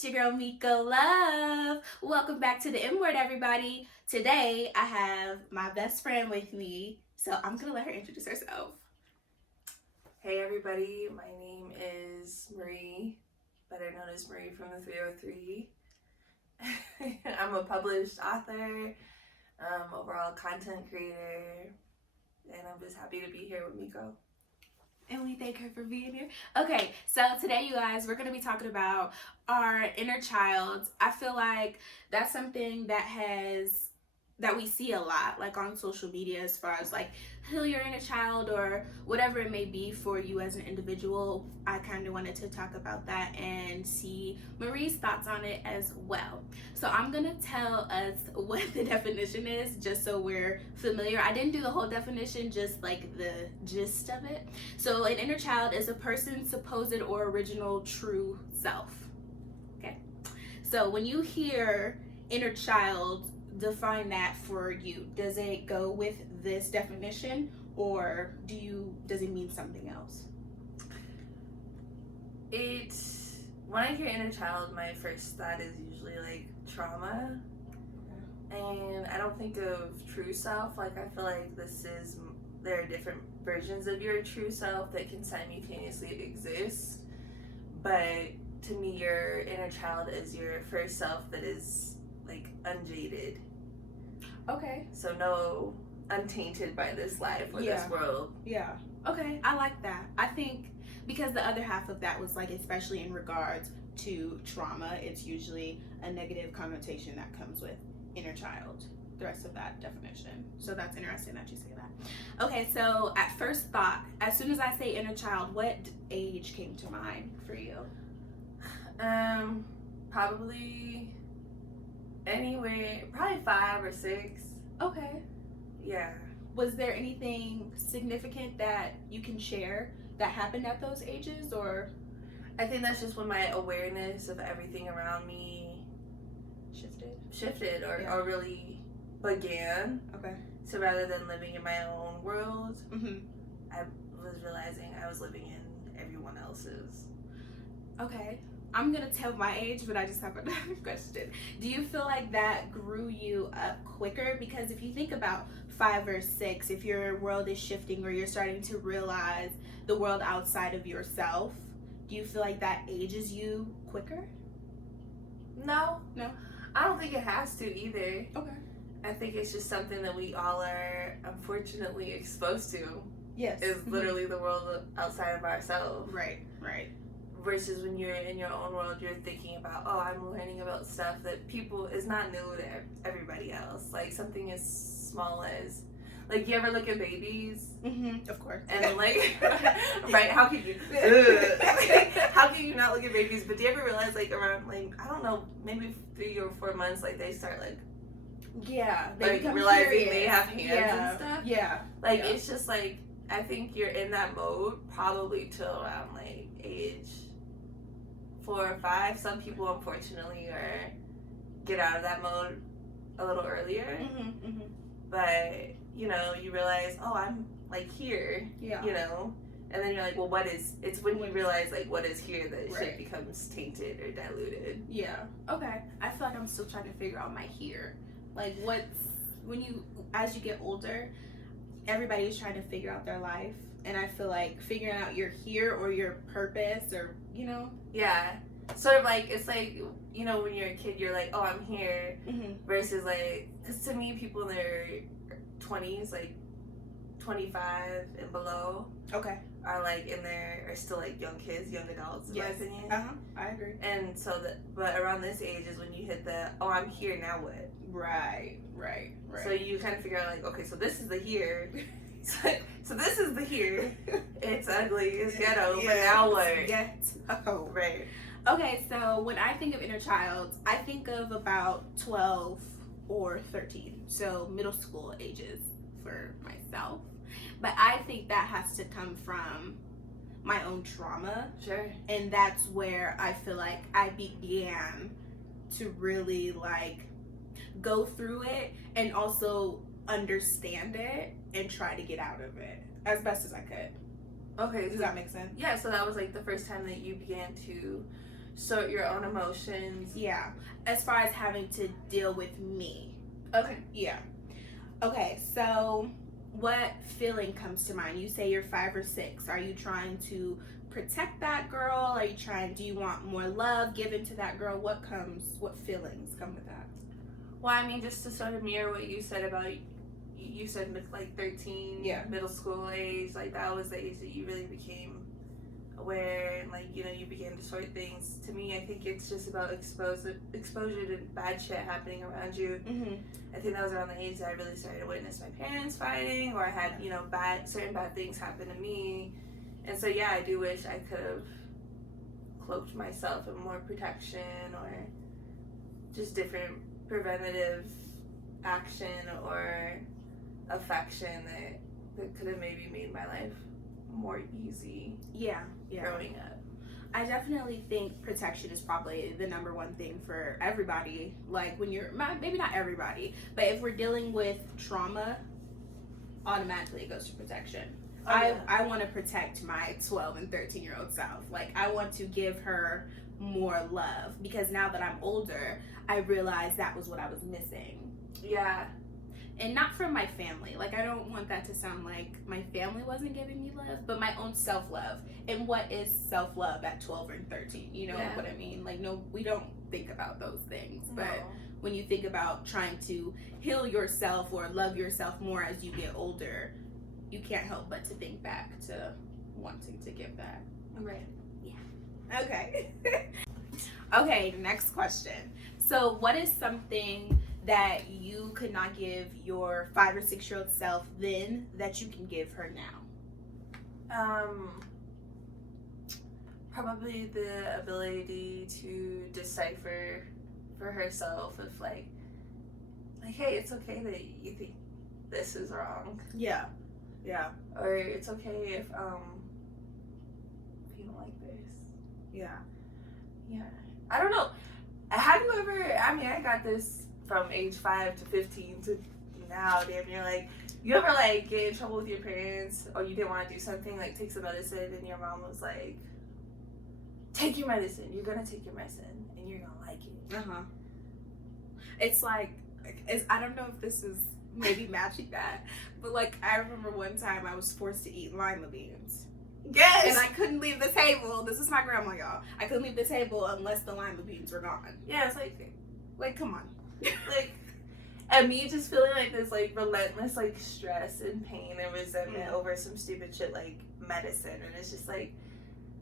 it's your girl Mika Love. Welcome back to the M Word, everybody. Today I have my best friend with me, so I'm gonna let her introduce herself. Hey everybody, my name is Marie, better known as Mariefromthe303. I'm a published author, overall content creator, and I'm just happy to be here with Miko. And we thank her for being here. Okay, so today, you guys, we're going to be talking about our inner child. I feel like that's something that we see a lot, like on social media, as far as like heal your inner child or whatever it may be for you as an individual. I kind of wanted to talk about that and see Marie's thoughts on it as well. So I'm gonna tell us what the definition is, just so we're familiar. I didn't do the whole definition, just like the gist of it. So an inner child is a person's supposed or original true self. Okay, so when you hear inner child, define that for you. Does it go with this definition, or does it mean something else? When I hear inner child, my first thought is usually like trauma. And I don't think of true self. Like, I feel like there are different versions of your true self that can simultaneously exist. But to me, your inner child is your first self that is like unjaded. Okay. So no untainted by this life or this world. Yeah. Okay, I like that. I think because the other half of that was like, especially in regards to trauma, it's usually a negative connotation that comes with inner child, the rest of that definition. So that's interesting that you say that. Okay, so at first thought, as soon as I say inner child, what age came to mind for you? Probably anyway, probably 5 or 6. Okay. Yeah. Was there anything significant that you can share that happened at those ages, or? I think that's just when my awareness of everything around me shifted or really began. Okay. So rather than living in my own world, Mm-hmm. I was realizing I was living in everyone else's. Okay. I'm gonna tell my age, but I just have another question. Do you feel like that grew you up quicker? Because if you think about 5 or 6, if your world is shifting or you're starting to realize the world outside of yourself, do you feel like that ages you quicker? No. I don't think it has to either. Okay. I think it's just something that we all are unfortunately exposed to. Yes. Is literally the world outside of ourselves. Right. Versus when you're in your own world, you're thinking about, oh, I'm learning about stuff that is not new to everybody else. Like something as small as, like, you ever look at babies? Mm-hmm. Of course. And like, right? How could you? How can you not look at babies? But do you ever realize, like, around, like, I don't know, maybe 3 or 4 months, like, they start like, they become realizing they have hands and stuff. Yeah. Like, it's just like, I think you're in that mode probably till around like age 4 or 5. Some people unfortunately get out of that mode a little earlier. Mm-hmm. But you realize, oh, I'm like here. Yeah. And then you're like, well, it's when you realize like what is here that shit becomes tainted or diluted. Yeah. Okay. I feel like I'm still trying to figure out my here. Like, as you get older, everybody is trying to figure out their life, and I feel like figuring out your here or your purpose, or Yeah. Sort of like, it's like, when you're a kid, you're like, oh, I'm here. Mm-hmm. Versus like, because to me, people in their 20s, like 25 and below, okay, are still like young kids, young adults, in my opinion. I agree. And so but around this age is when you hit oh, I'm here, now what? Right. So you kind of figure out like, okay, so this is the here. So this is the here. It's ugly, it's ghetto, but now what? Ghetto. Right. Okay, so when I think of inner child, I think of about 12 or 13, so middle school ages for myself. But I think that has to come from my own trauma. Sure. And that's where I feel like I began to really like go through it and also understand it and try to get out of it as best as I could. Okay. Does that make sense? Yeah, so that was like the first time that you began to sort your own emotions. Yeah, as far as having to deal with me. Okay. Yeah. Okay, so what feeling comes to mind? You say you're 5 or 6. Are you trying to protect that girl? Do you want more love given to that girl? What feelings come with that? Well, I mean, just to sort of mirror what you said about, you said like 13, Yeah. middle school age, like that was the age that you really became aware and like, you know, you began to sort things. To me, I think it's just about exposure to bad shit happening around you. Mm-hmm. I think that was around the age that I really started to witness my parents fighting, or I had, you know, certain bad things happen to me. And so yeah, I do wish I could have cloaked myself in more protection or just different preventative action or affection that could have maybe made my life more easy. Yeah. Growing up. I definitely think protection is probably the number one thing for everybody. Like when you're, maybe not everybody, but if we're dealing with trauma, automatically it goes to protection. Oh, yeah. I want to protect my 12 and 13-year-old self. Like I want to give her more love because now that I'm older, I realize that was what I was missing. Yeah. And not from my family. Like I don't want that to sound like my family wasn't giving me love, but my own self-love. And what is self-love at 12 and 13? You know what I mean? Like no, we don't think about those things. No. But when you think about trying to heal yourself or love yourself more as you get older, you can't help but to think back to wanting to give that. Right. Yeah. Okay. Okay, next question. So what is something that you could not give your 5 or 6-year-old self then that you can give her now? Probably the ability to decipher for herself if like hey, it's okay that you think this is wrong. Yeah. Or it's okay if you don't like this. Yeah. I don't know. Have you ever, I mean, I got this from age 5 to 15 to now, damn near, like, you ever, like, get in trouble with your parents or you didn't want to do something, like, take some medicine, and your mom was like, take your medicine, you're gonna take your medicine, and you're gonna like it. Uh-huh. It's like, I don't know if this is maybe matching that, but, like, I remember one time I was forced to eat lima beans. Yes! And I couldn't leave the table. This is my grandma, y'all. I couldn't leave the table unless the lima beans were gone. Yeah, it's like, come on. Like, and me just feeling like this, like, relentless, like, stress and pain and resentment over some stupid shit, like, medicine. And it's just like,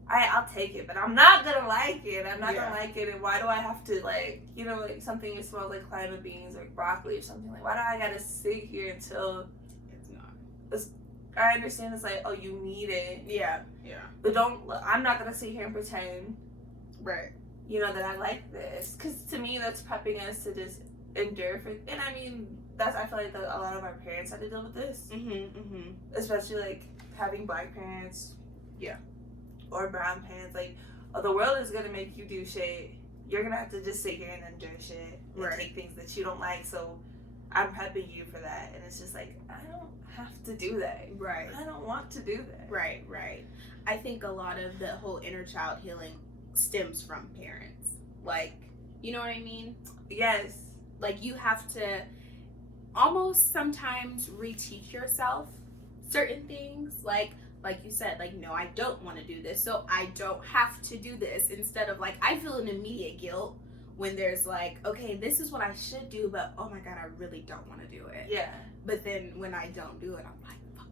I'll take it, but I'm not gonna like it. I'm not gonna like it. And why do I have to, like, you know, like, something that smells like lima beans or broccoli or something. Like, why do I gotta sit here until it's not? I understand it's like, oh, you need it. Yeah. But I'm not gonna sit here and pretend. Right. You know, that I like this. Because to me, that's prepping us to just endure for, and I mean, I feel like that a lot of our parents had to deal with this. Especially, like, having black parents. Yeah. Or brown parents. Like, oh, the world is gonna make you do shit. You're gonna have to just sit here and endure shit. And take things that you don't like, so I'm prepping you for that. And it's just like, I don't have to do that. Right. I don't want to do that. Right. I think a lot of the whole inner child healing stems from parents. Like, you know what I mean? Yes. Like, you have to almost sometimes reteach yourself certain things. Like you said, like, no, I don't want to do this, so I don't have to do this. Instead of, like, I feel an immediate guilt when there's like, okay, this is what I should do, but oh my God, I really don't want to do it. Yeah. But then when I don't do it, I'm like, fuck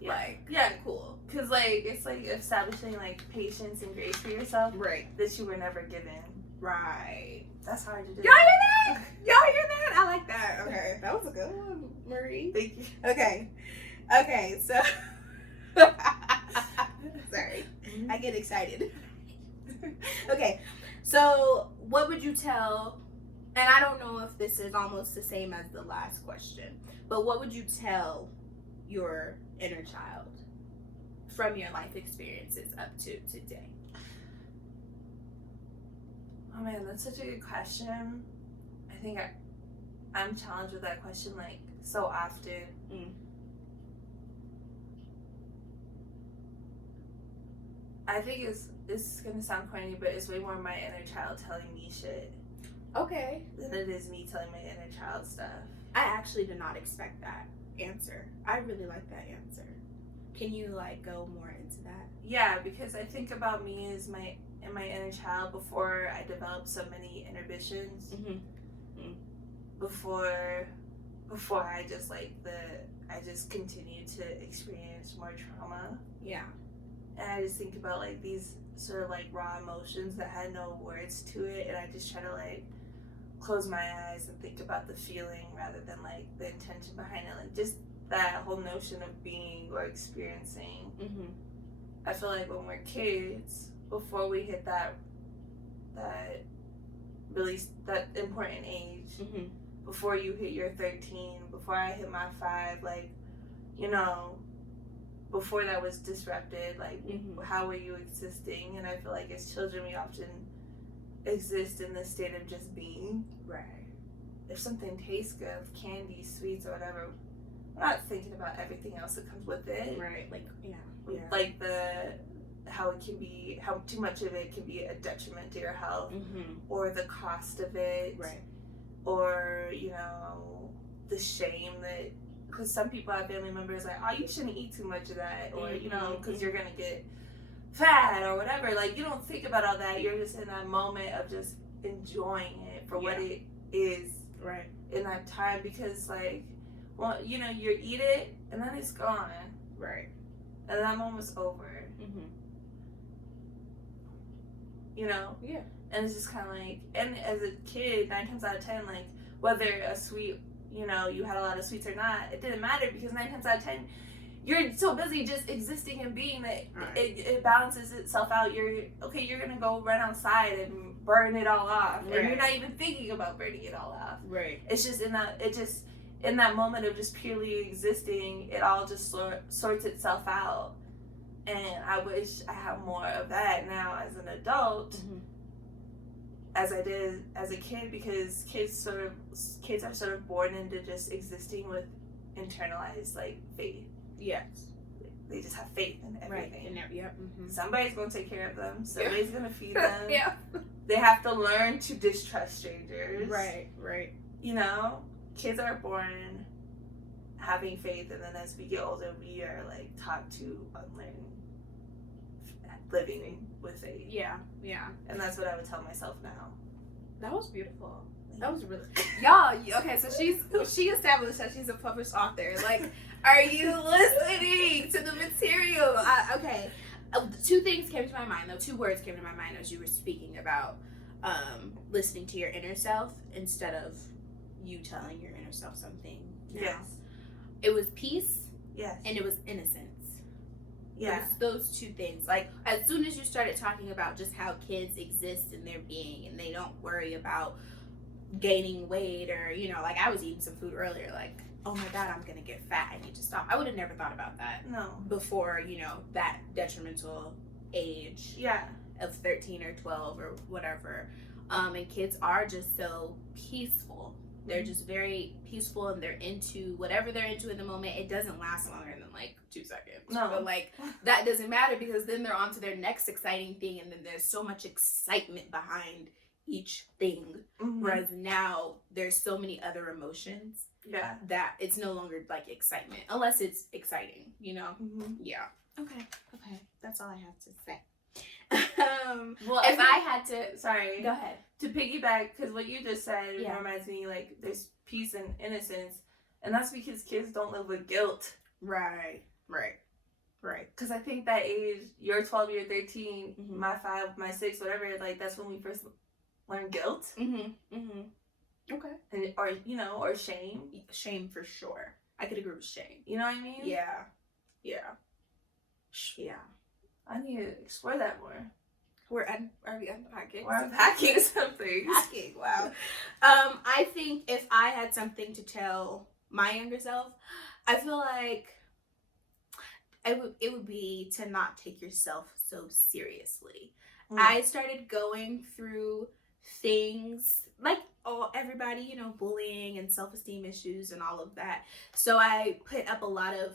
yeah. Like, yeah, cool. Because, like, it's like establishing, like, patience and grace for yourself. Right. That you were never given. Right. That's hard to do. Y'all hear that? Y'all hear that? I like that. Okay. That was a good one, Marie. Thank you. Okay, so. Sorry. I get excited. Okay. So, what would you tell, and I don't know if this is almost the same as the last question, but what would you tell your inner child from your life experiences up to today? Oh man, that's such a good question. I think I'm challenged with that question, like, so often. I think it's gonna sound corny, but it's way more my inner child telling me shit Okay. than it is me telling my inner child stuff. I actually did not expect that answer. I really like that answer. Can you like go more into that? Yeah, because I think about me as my inner child before I developed so many inhibitions. Before I just I just continued to experience more trauma. Yeah. And I just think about like these sort of like raw emotions that had no words to it, and I just try to like close my eyes and think about the feeling rather than like the intention behind it, like just that whole notion of being or experiencing. I feel like when we're kids, before we hit that important age, before you hit your 13, before I hit my 5, like, you know, before that was disrupted, like, how were you existing? And I feel like as children, we often exist in this state of just being. Right. If something tastes good, candy, sweets, or whatever, I'm not thinking about everything else that comes with it. Right. Like, yeah. Like how too much of it can be a detriment to your health, or the cost of it. Right. Or, you know, the shame that, because some people have family members like, oh, you shouldn't eat too much of that, or, you know, because you're going to get fat or whatever. Like, you don't think about all that. You're just in that moment of just enjoying it for what it is. Right. In that time, because, like, well, you know, you eat it and then it's gone. Right. And that moment's over. You know? Yeah. And it's just kind of like, and as a kid, 9 times out of 10, like, whether a sweet, you know, you had a lot of sweets or not, it didn't matter, because 9 times out of 10, you're so busy just existing and being that it balances itself out. You're gonna go run outside and burn it all off, and you're not even thinking about burning it all off. Right. It's just in that moment of just purely existing, it all just sorts itself out. And I wish I had more of that now as an adult, as I did as a kid, because kids are sort of born into just existing with internalized like faith. Yes. They just have faith in everything. Right. Somebody's gonna take care of them. Somebody's gonna feed them. Yeah. They have to learn to distrust strangers. Right. You know, kids are born having faith, and then as we get older, we are like taught to unlearn living with faith. Yeah. And that's what I would tell myself now. That was beautiful. That was really y'all. Okay, so she established that she's a published author. Like, are you listening to the material? Okay, 2 things came to my mind though. 2 words came to my mind as you were speaking about listening to your inner self instead of you telling your inner self something. Yes. It was peace. Yes. And it was innocence. Yeah. Those 2 things. Like, as soon as you started talking about just how kids exist in their being and they don't worry about gaining weight, or, you know, like I was eating some food earlier, like, oh my God, I'm gonna get fat, I need to stop. I would have never thought about that. No. Before, you know, that detrimental age. Yeah. Of 13 or 12 or whatever. And kids are just so peaceful. They're just very peaceful, and they're into whatever they're into in the moment. It doesn't last longer than like 2 seconds. No. But like, that doesn't matter, because then they're on to their next exciting thing, and then there's so much excitement behind each thing. Whereas now there's so many other emotions that it's no longer like excitement, unless it's exciting, you know? Yeah. Okay. That's all I have to say. Well, if I had to, sorry, go ahead. To piggyback, because what you just said reminds me, like, there's peace and innocence, and that's because kids don't live with guilt. Right. Because I think that age, you're 12, you're 13, my 5, my 6, whatever, like, that's when we first learn guilt. Okay. And, or, you know, or shame. Shame for sure. I could agree with shame. You know what I mean? Yeah. I need to explore that more. Are we unpacking? We're unpacking something. Wow. I think if I had something to tell my younger self, I feel like it would be to not take yourself so seriously. I started going through things like everybody, you know, bullying and self-esteem issues and all of that. So I put up a lot of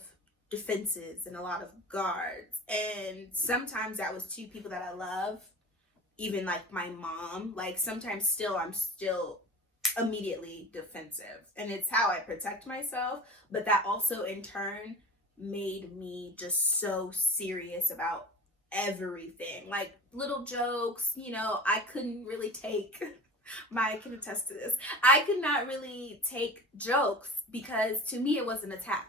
defenses and a lot of guards. And sometimes that was to people that I love, even like my mom. Like sometimes still I'm still immediately defensive. And it's how I protect myself. But that also in turn made me just so serious about everything. Like little jokes, you know, I couldn't really take Maya can attest to this. I could not really take jokes because to me it was an attack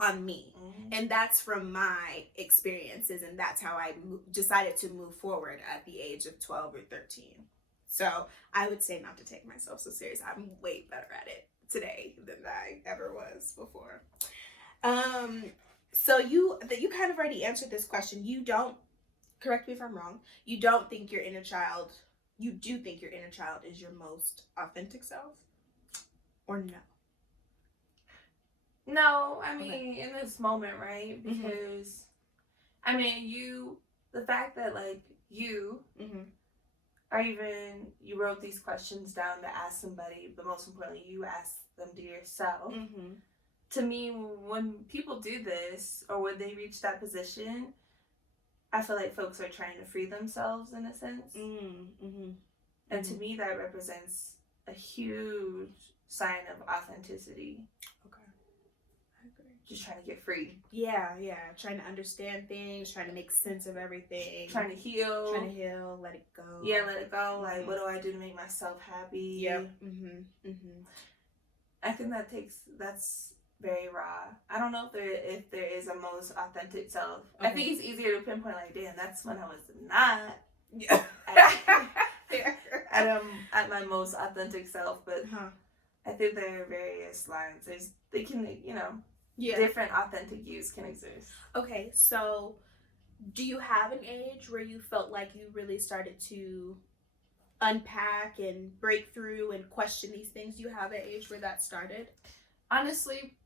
on me. And that's from my experiences, and that's how I decided to move forward at the age of 12 or 13. So I would say not to take myself so serious. I'm way better at it today than I ever was before. So you kind of already answered this question. You don't, correct me if I'm wrong, you don't think your inner child, you do think your inner child is your most authentic self? Or no? No, I mean, in this moment, right? Because, I mean, the fact that, like, you are even, you wrote these questions down to ask somebody, but most importantly, you asked them to yourself. To me, when people do this, or when they reach that position, I feel like folks are trying to free themselves in a sense. And to me, that represents a huge sign of authenticity. Okay. I agree. Just trying to get free. Yeah. Trying to understand things, trying to make sense of everything. Trying to heal, let it go. Yeah, let it go. Like, what do I do to make myself happy? Yep. I think that's very raw. I don't know if there is a most authentic self. Okay. I think it's easier to pinpoint, like, damn, that's when I was not at my most authentic self. But I think there are various lines. They can, you know, different authentic yous can exist. Okay, so do you have an age where you felt like you really started to unpack and break through and question these things? Do you have an age where that started? Honestly,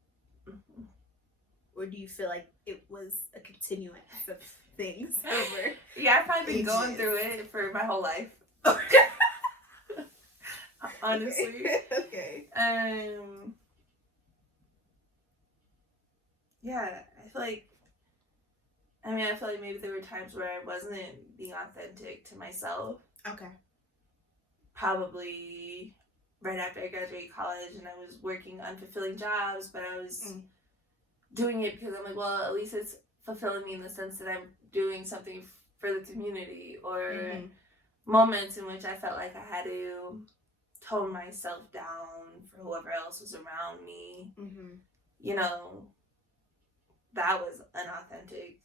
or do you feel like it was a continuance of things over? Yeah, I've probably been going through it for my whole life. Honestly. Okay. Yeah, I feel like maybe there were times where I wasn't being authentic to myself. Okay. Probably right after I graduated college and I was working unfulfilling jobs, but I was doing it because I'm like, well, at least it's fulfilling me in the sense that I'm doing something for the community, or moments in which I felt like I had to tone myself down for whoever else was around me. You know, that was unauthentic.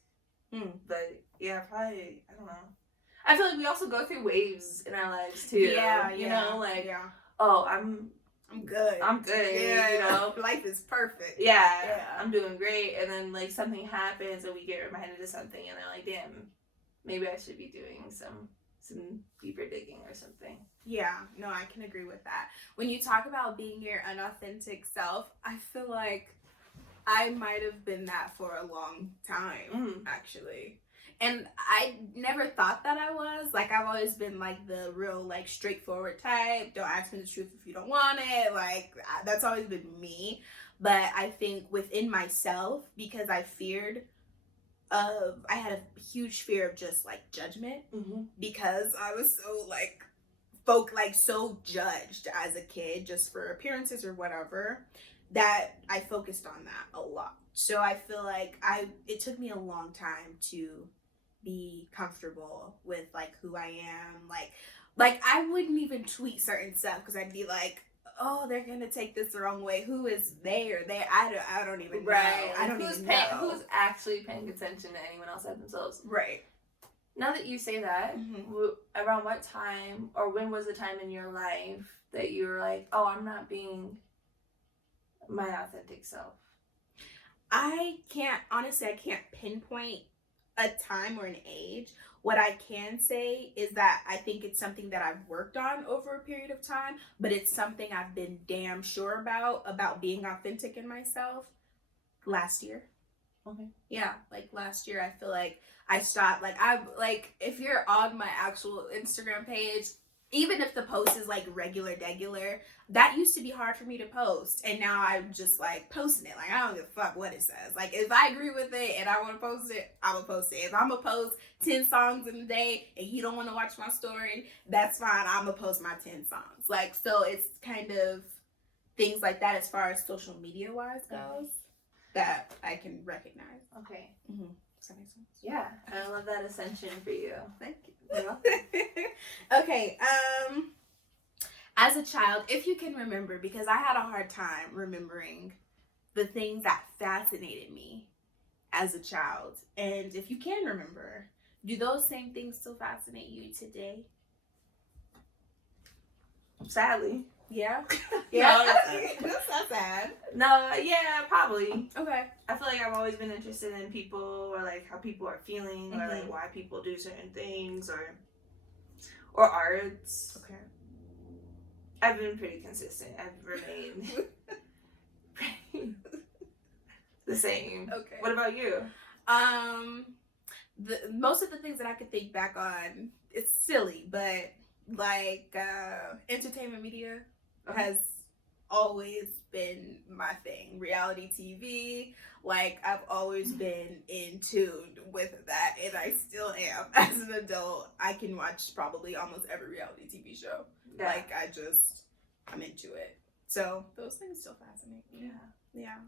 But yeah, probably, I don't know. I feel like we also go through waves in our lives too. Yeah, you know, like, oh, I'm good. Yeah, you know, life is perfect. Yeah, I'm doing great. And then like something happens and we get reminded of something, and they're like, damn, maybe I should be doing some deeper digging or something. Yeah, no, I can agree with that. When you talk about being your unauthentic self, I feel like I might have been that for a long time, actually. And I never thought that I was. Like, I've always been, like, the real, like, straightforward type. Don't ask me the truth if you don't want it. Like, that's always been me. But I think within myself, because I had a huge fear of just, like, judgment. Because I was so, like, so judged as a kid just for appearances or whatever, that I focused on that a lot. So I feel like it took me a long time to be comfortable with like who I am. Like I wouldn't even tweet certain stuff because I'd be like, oh, they're gonna take this the wrong way. Who is they or they? I don't even know. I don't even know. Who's actually paying attention to anyone else but themselves? Right. Now that you say that, around what time or when was the time in your life that you were like, oh, I'm not being my authentic self? I can't pinpoint a time or an age. What I can say is that I think it's something that I've worked on over a period of time, but it's something I've been damn sure about being authentic in myself last year. Okay. Yeah, like last year I feel like I stopped, if you're on my actual Instagram page, even if the post is like regular, that used to be hard for me to post. And now I'm just like posting it. Like, I don't give a fuck what it says. Like, if I agree with it and I want to post it, I'm going to post it. If I'm going to post 10 songs in a day and you don't want to watch my story, that's fine. I'm going to post my 10 songs. Like, so it's kind of things like that as far as social media wise goes that I can recognize. Okay. Mm-hmm. Does that make sense? Yeah. I love that ascension for you. Thank you. Yeah. Okay, as a child, if you can remember, because I had a hard time remembering the things that fascinated me as a child, and if you can remember, do those same things still fascinate you today? Sadly. Yeah? Yeah. That's not sad. No, yeah, probably. Okay. I feel like I've always been interested in people, or like how people are feeling, or like why people do certain things, or arts. Okay. I've been pretty consistent. I've remained the same. Okay. What about you? Most of the things that I could think back on, it's silly, but like entertainment media has always been my thing. Reality TV, like I've always been in tune with that, and I still am. As an adult, I can watch probably almost every reality TV show. Yeah. Like I'm into it. So those things still fascinate me. Yeah.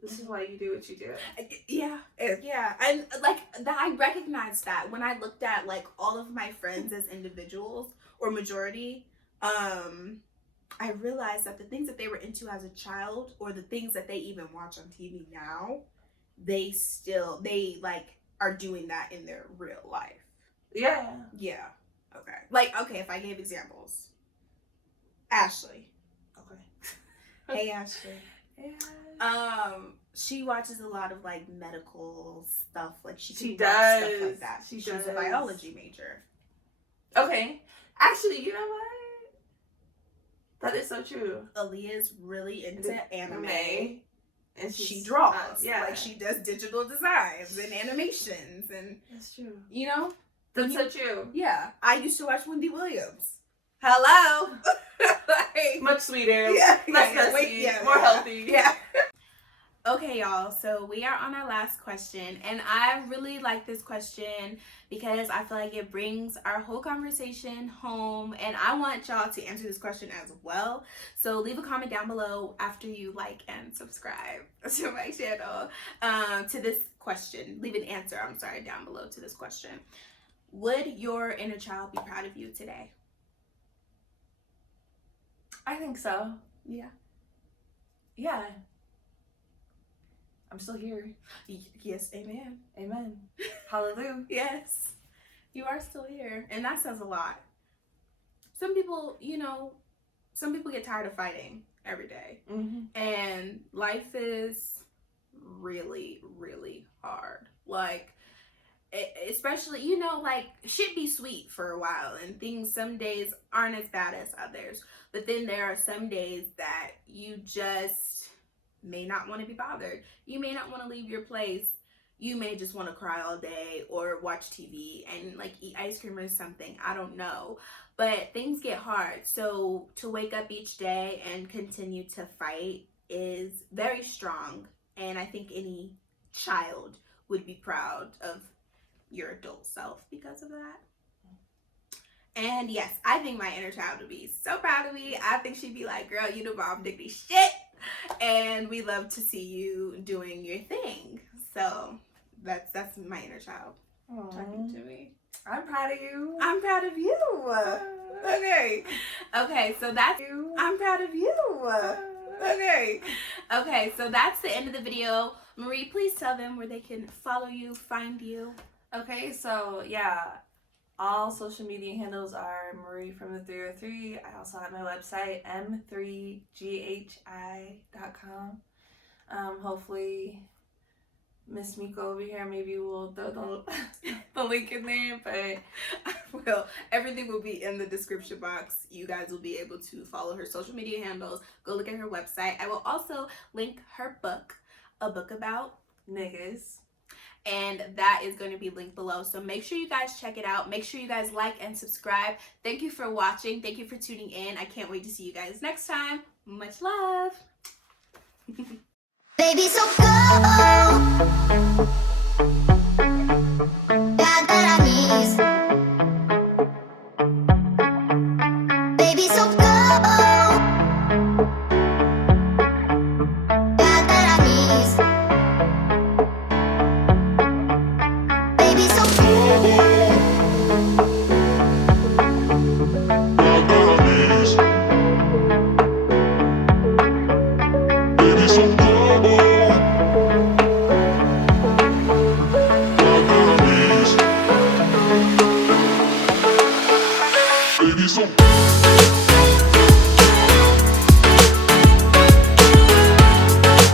This is why you do what you do. Yeah. And like that, I recognized that when I looked at like all of my friends as individuals, or majority, I realized that the things that they were into as a child, or the things that they even watch on TV now, they like are doing that in their real life. Yeah. Yeah. Okay. Like, okay, if I gave examples. Ashley. Okay. Hey, Ashley. Yeah. She watches a lot of like medical stuff. Like she does stuff like that. She's a biology major. Okay. Actually, you know what? That is so true. Aaliyah's really into anime. And she draws. Yeah. Like she does digital designs and animations, and that's true. You know? That's so true. Yeah. I used to watch Wendy Williams. Hello. Like, much sweeter. Yeah. Less messy. More healthy. Yeah. Okay, y'all, so we are on our last question, and I really like this question because I feel like it brings our whole conversation home, and I want y'all to answer this question as well. So leave a comment down below after you like and subscribe to my channel to this question. Leave an answer, down below to this question. Would your inner child be proud of you today? I think so. Yeah. Yeah. I'm still here. Yes, amen. Amen. Hallelujah. Yes, you are still here. And that says a lot. Some people, get tired of fighting every day. And life is really, really hard. Like, especially, shit be sweet for a while. And things some days aren't as bad as others. But then there are some days that you just may not want to be bothered. You may not want to leave your place. You may just want to cry all day or watch TV and like eat ice cream or something. I don't know. But things get hard. So to wake up each day and continue to fight is very strong. And I think any child would be proud of your adult self because of that. And yes, I think my inner child would be so proud of me. I think she'd be like, girl, you the bomb diggity shit. And we love to see you doing your thing. So that's my inner child talking to me. I'm proud of you. I'm proud of you. Okay. Okay, so that's you. I'm proud of you. Okay, so that's the end of the video. Marie, please tell them where they can follow you, find you. Okay, so yeah. All social media handles are Mariefromthe303. I also have my website, m3ghi.com. Hopefully, Miss Miko over here, maybe we'll throw the link in there, but well, everything will be in the description box. You guys will be able to follow her social media handles. Go look at her website. I will also link her book, A Book About Niggas. and that is going to be linked below. So make sure you guys check it out. Make sure you guys like and subscribe. Thank you for watching. Thank you for tuning in. I can't wait to see you guys next time. Much love. Baby, so good.